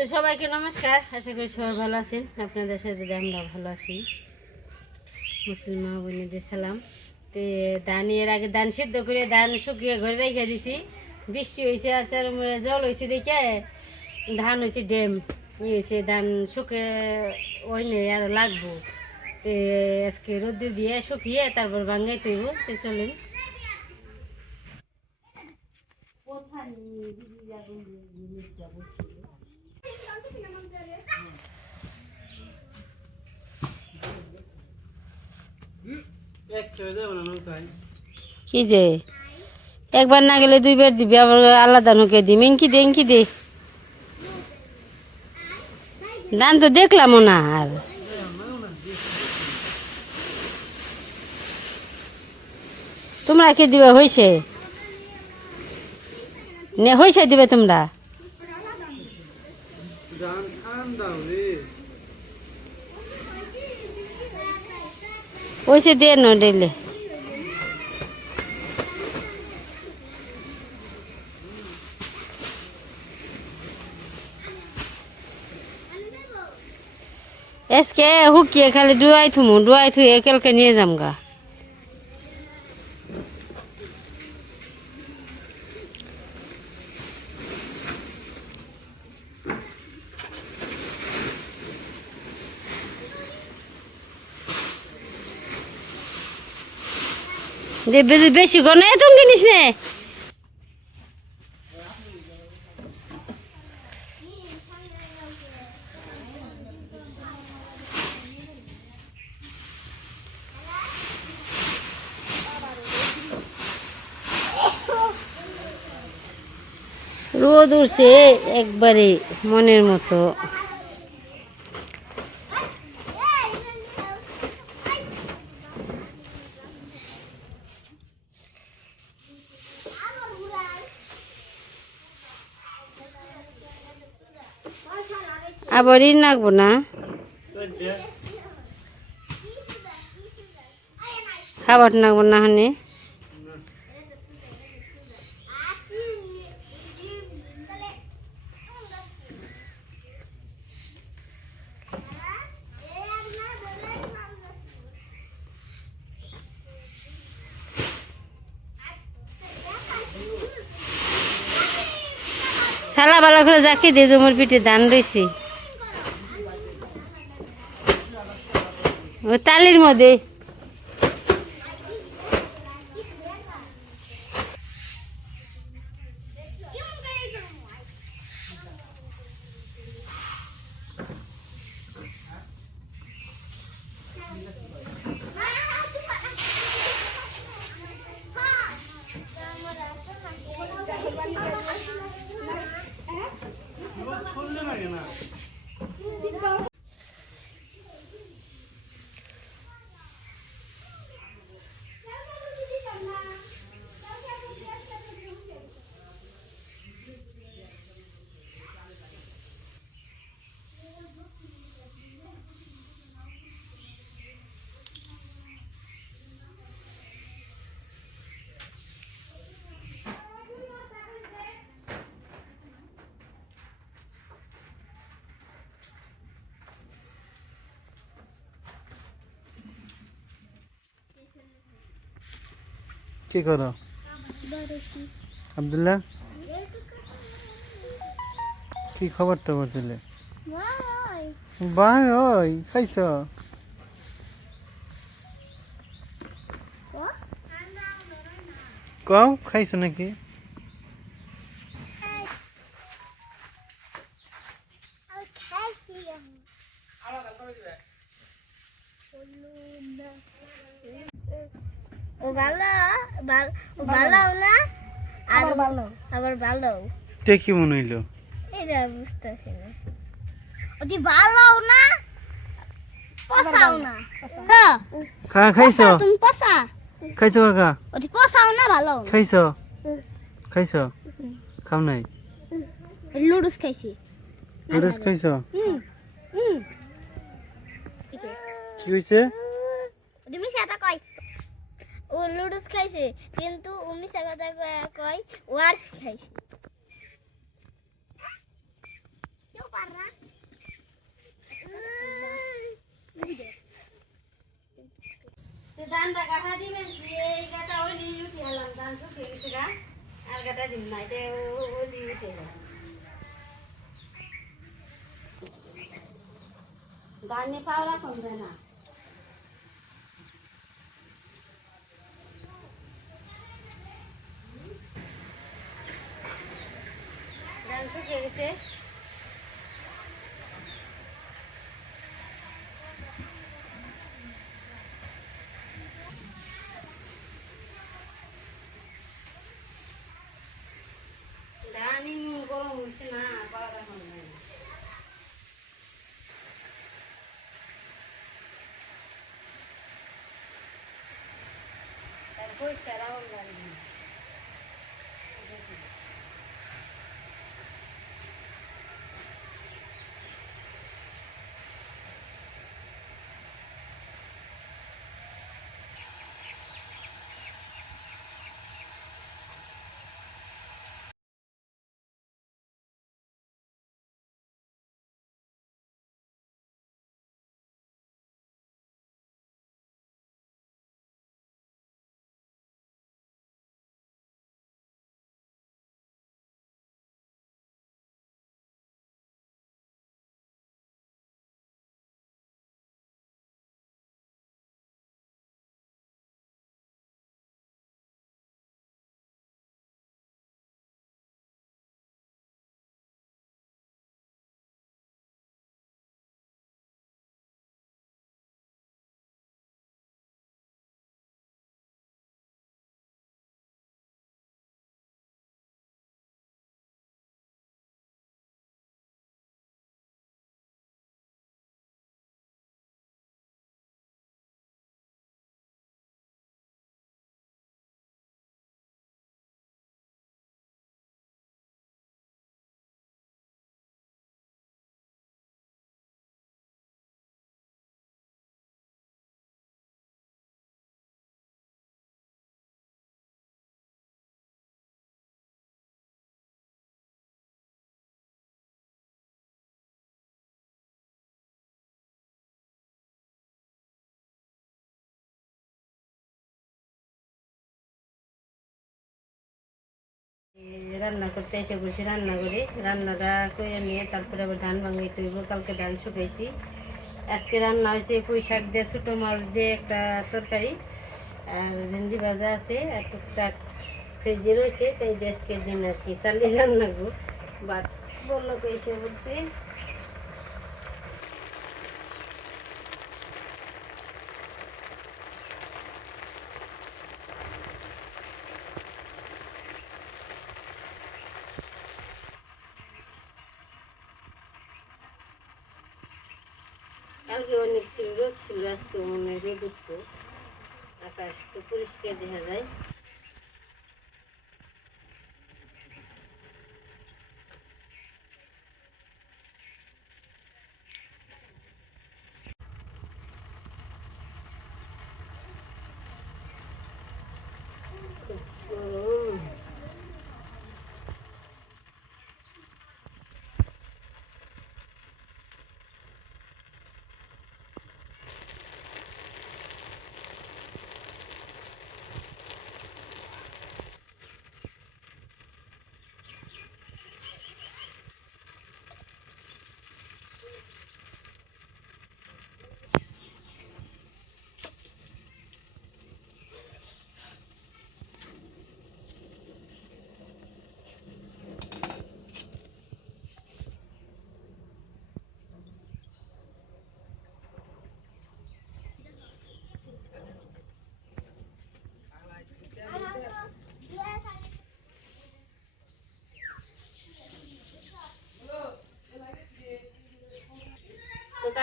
তো সবাইকে নমস্কার, আশা করি সবাই ভালো আছেন। আপনাদের সাথে আমরা ভালো আছি। মুসলিম বোনেদের সালাম। তো ধান এর আগে ধান সিদ্ধ করে ধান শুকিয়ে ঘরে রেখে দিছি। বৃষ্টি হয়েছে আর চারমুড়ে জল হয়েছে দেখে, ধান হয়েছে ড্যাম। ই হয়েছে ধান শুকে ওই নেই আর লাগবো। তো আজকে রোদ্দু দিয়ে শুকিয়ে তারপর ভাঙাই তৈব তো চলেন। কি যে? একবার না গেলে দুইবার দিবি, আবার আলাদা নুকে দি মেঙ্কি দে এঙ্কি দে। ধান তো দেখলাম না আর। তোমরা কি দিবে হয়েছে নে হয়েছে দিবে তোমরা? হয়েছে দে ন ডেলে এসকে, হুকিয়ে খালি ডুয়াই থুমু ডুয়াই থুই একেলকে নিয়ে যাম গা বেশি- গনে তুমি কিনিস নে? রোদ উঠছে একবারে মনের মতো। আবার নাকবো না? খাবার নাকবো না হানি? সালা বালা করে যাকে দিয়ে তোমার পিঠে ধান রয়েছে তালির মধ্যে কি করো? আবদুল্লাহ? কি খবর টবর দিলে বাই ওই খাইছ? কম খাইছ নাকি ও ভালো ভাল- ও ভালো না আর ভালো আবার ভালো তে কি মনে হইল এটা বুঝতেছি না। ওটি ভালো না পসাও না। তো খা তুমি পসা খাইছ কাকা? ওটি পসাও না ভালো খাইছ? খাইছ? খাও নাই? লুডুস খাইছি। নুডলস খাইছ? কি হইছে? মিশা কথা কয়। ও লুডুস খাইছে কিন্তু কথা কয়- কয় ওয়ার্স খাইছে। ধানটা কাটা দিবে? এই গাটা ওই নিয়ে উঠে এলাম ধান শুকিয়ে গেছে গা আর গাটা দিন না, এটা ওই নিয়ে উঠে এলাম ধানে পাওয়া কমবে না। ধান শুকিয়ে গেছে তার পরিষ্কার আগুন লাগবে রান্না করতে এসে বলছি, রান্না করি। রান্নাটা করে নিয়ে তারপরে আবার ধান ভাঙাইতে হইব। কালকে ধান শুকাইছি। আজকে রান্না হয়েছে পুঁই শাক দিয়ে, ছোটো মাছ দিয়ে একটা তরকারি আর ভেন্ডি ভাজা আছে, আর টুকটাক ফ্রিজে রয়েছে। তাই দিয়ে আজকের দিন আর কি। চালিয়ে রান্না গো। বাদ বলল এসে বলছি কালকে অনেক ছিল ছিল আজকে মনে হয় রোদ আকাশ তো পরিষ্কার দেখা যায়।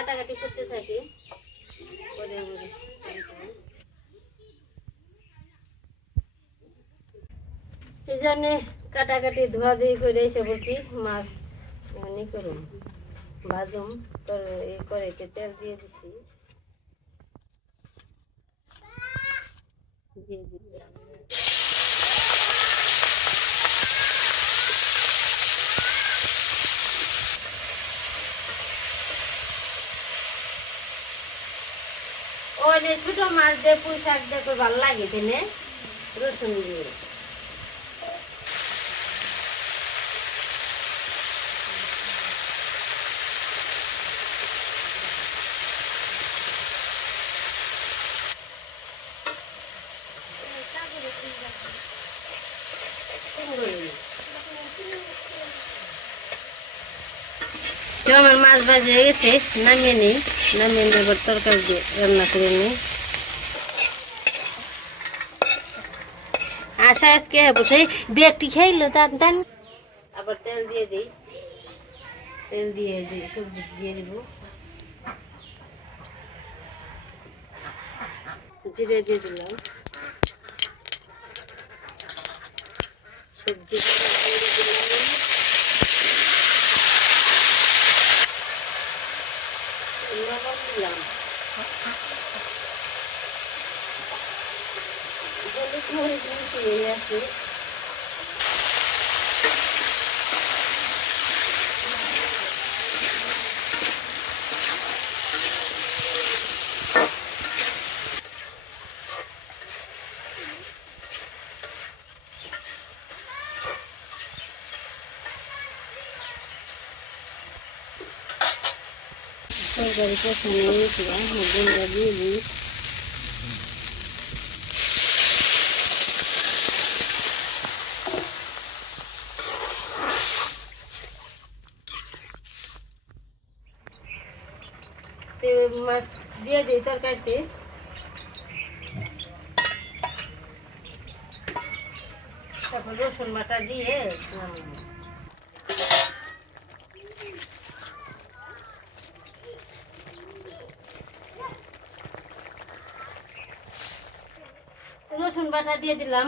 কাটাকাটি করতে থাকি। এই জন্য কাটাকাটি ধোয়া ধুই করে এসে বলছি, মাছ এমনি করুন ভাজুম, তোর এই করে তেল দিয়ে দিছি। দিয়ে দিচ্ছি ওই ছোট মাছ দিয়ে পুঁই শাক দিয়ে খুব ভালো লাগে তেনে। রসুন দিয়ে। তো আমার মাছ ভাজি হয়ে গেছে, নামিয়ে নিই नहीं नहीं बर्तर कर दिए रन्ना करें ಹಾಕಿದ್ದೀನಿ आशा है इसके है बोले बेटी है लो दान दान। अब तेल दिए दे। तेल दिए दे सब दिए दे दीब জিরে দিয়ে দিলাম সবজি দিলাম 넣고 ऊपर करके सामान किया हम लोग अभी তরকারিতে তারপর রসুন বাটা দিয়ে। রসুন বাটা দিয়ে দিলাম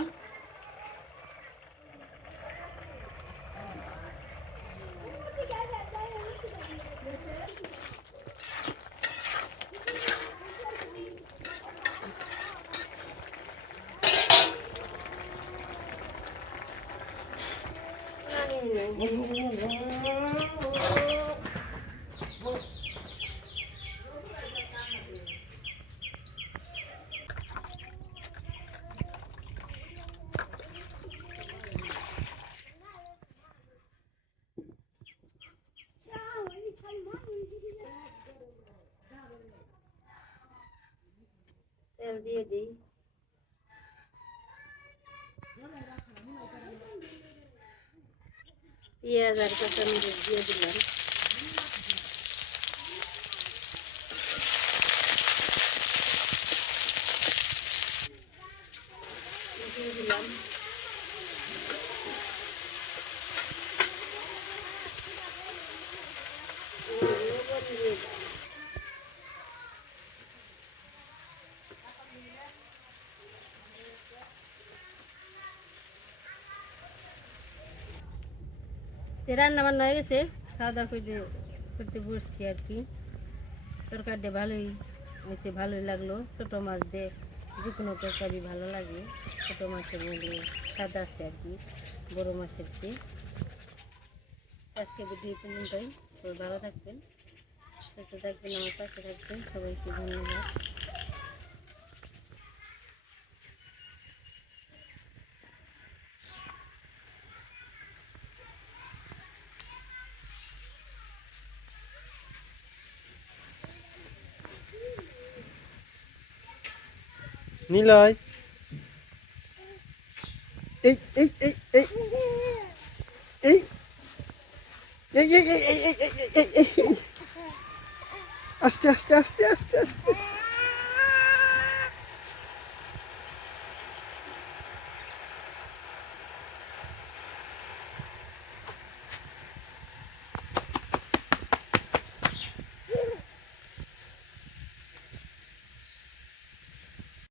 Evde değil. Diğer arkasını diyebilirim. Thank you. রান্না বান্না হয়ে গেছে, খাওয়া দাওয়া করতে করতে বসছি আর কি। তরকারিটা ভালোই হয়েছে, ভালোই লাগল। ছোটো মাছ দিয়ে যে কোনো তরকারি ভালো লাগে। ছোটো মাছের মধ্যে স্বাদ আছে আর কি, বড়ো মাছের চেয়ে। আজকে ভিডিও পর্যন্তই। সবাই ভালো থাকবেন, সুস্থ থাকবেন, আমার পাশে থাকবেন। সবাইকে ধন্যবাদ। নিলয়। এই এই এই এই। এই। এই এই এই এই এই এই আস্তে আস্তে আস্তে আস্তে আস্তে আস্তে।